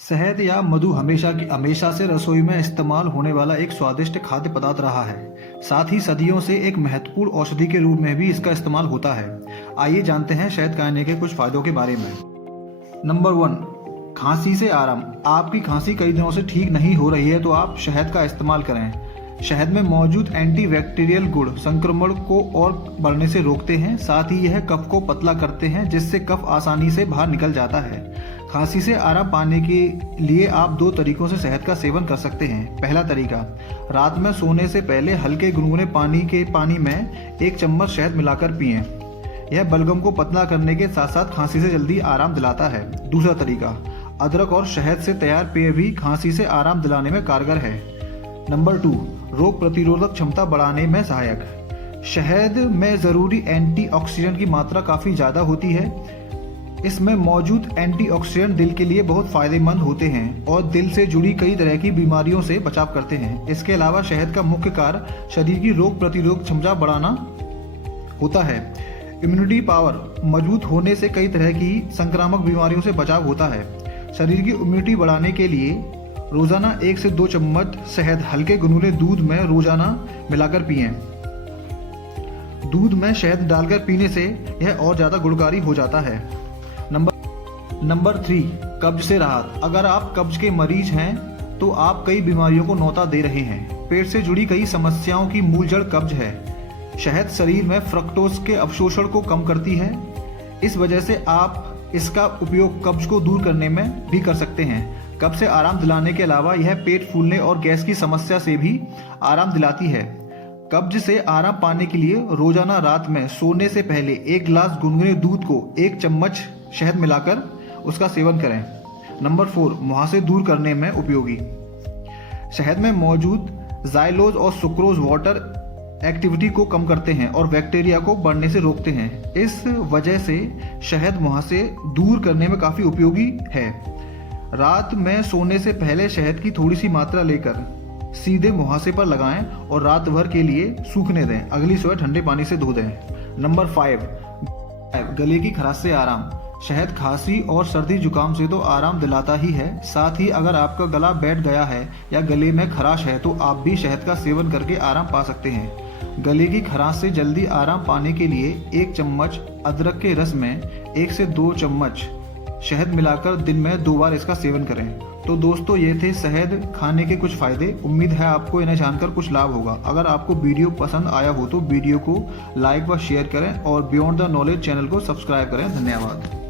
शहद या मधु हमेशा से रसोई में इस्तेमाल होने वाला एक स्वादिष्ट खाद्य पदार्थ रहा है। साथ ही सदियों से एक महत्वपूर्ण औषधि के रूप में भी इसका इस्तेमाल होता है। आइए जानते हैं शहद खाने के कुछ फायदों के बारे में। नंबर 1, खांसी से आराम। आपकी खांसी कई दिनों से ठीक नहीं हो रही है तो आप शहद का इस्तेमाल करें। शहद में मौजूद एंटीबैक्टीरियल गुण संक्रमण को और बढ़ने से रोकते हैं। साथ ही यह कफ को पतला करते हैं जिससे कफ आसानी से बाहर निकल जाता है। खांसी से आराम पाने के लिए आप 2 तरीकों से शहद का सेवन कर सकते हैं। पहला तरीका, रात में सोने से पहले हल्के गुनगुने पानी में 1 चम्मच शहद मिलाकर पिएं। यह बलगम को पतला करने के साथ साथ खांसी से जल्दी आराम दिलाता है। दूसरा तरीका, अदरक और शहद से तैयार पेय भी खांसी से आराम दिलाने में कारगर है। नंबर 2, रोग प्रतिरोधक क्षमता बढ़ाने में सहायक। शहद में जरूरी एंटीऑक्सीडेंट की मात्रा काफी ज्यादा होती है। इसमें मौजूद एंटीऑक्सीडेंट दिल के लिए बहुत फायदेमंद होते हैं और दिल से जुड़ी कई तरह की बीमारियों से बचाव करते हैं। इसके अलावा शहद का मुख्य कार्य शरीर की रोग प्रतिरोधक क्षमता बढ़ाना होता है। इम्यूनिटी पावर मजबूत होने से कई तरह की संक्रामक बीमारियों से बचाव होता है। शरीर की इम्यूनिटी बढ़ाने के लिए रोजाना 1 से 2 चम्मच शहद हल्के गुनगुने दूध में रोजाना मिलाकर पिएं। दूध में शहद डालकर पीने से यह और ज्यादा गुणकारी हो जाता है। नंबर 3, कब्ज से राहत। अगर आप कब्ज के मरीज हैं तो आप कई बीमारियों को न्योता दे रहे हैं। पेट से जुड़ी कई समस्याओं की मूल जड़ कब्ज है। शहद शरीर में फ्रक्टोज के अवशोषण को कम करती है। इस वजह से आप इसका उपयोग कब्ज को दूर करने में भी कर सकते हैं। कब्ज से आराम दिलाने के अलावा यह पेट फूलने और गैस की समस्या से भी आराम दिलाती है। कब्ज से आराम पाने के लिए रोजाना रात में सोने से पहले 1 गिलास गुनगुने दूध को 1 चम्मच शहद मिलाकर उसका सेवन करें। नंबर 4, मुहासे दूर करने में उपयोगी। शहद में मौजूद जाइलोज और सुक्रोज वाटर एक्टिविटी को कम करते हैं और बैक्टीरिया को बढ़ने से रोकते हैं। इस वजह से शहद मुहासे दूर करने में काफी उपयोगी है। रात में सोने से पहले शहद की थोड़ी सी मात्रा लेकर सीधे मुहासे पर लगाएं और रात भर के लिए सूखने दें। अगली सुबह ठंडे पानी से धो दें। नंबर 5, गले की खराश से आराम। शहद खांसी और सर्दी जुकाम से तो आराम दिलाता ही है, साथ ही अगर आपका गला बैठ गया है या गले में खराश है तो आप भी शहद का सेवन करके आराम पा सकते हैं। गले की खराश से जल्दी आराम पाने के लिए 1 चम्मच अदरक के रस में 1 से 2 चम्मच शहद मिलाकर दिन में 2 बार इसका सेवन करें। तो दोस्तों, ये थे शहद खाने के कुछ फायदे। उम्मीद है आपको इन्हें जानकर कुछ लाभ होगा। अगर आपको वीडियो पसंद आया हो तो वीडियो को लाइक व शेयर करें और बियॉन्ड द नॉलेज चैनल को सब्सक्राइब करें। धन्यवाद।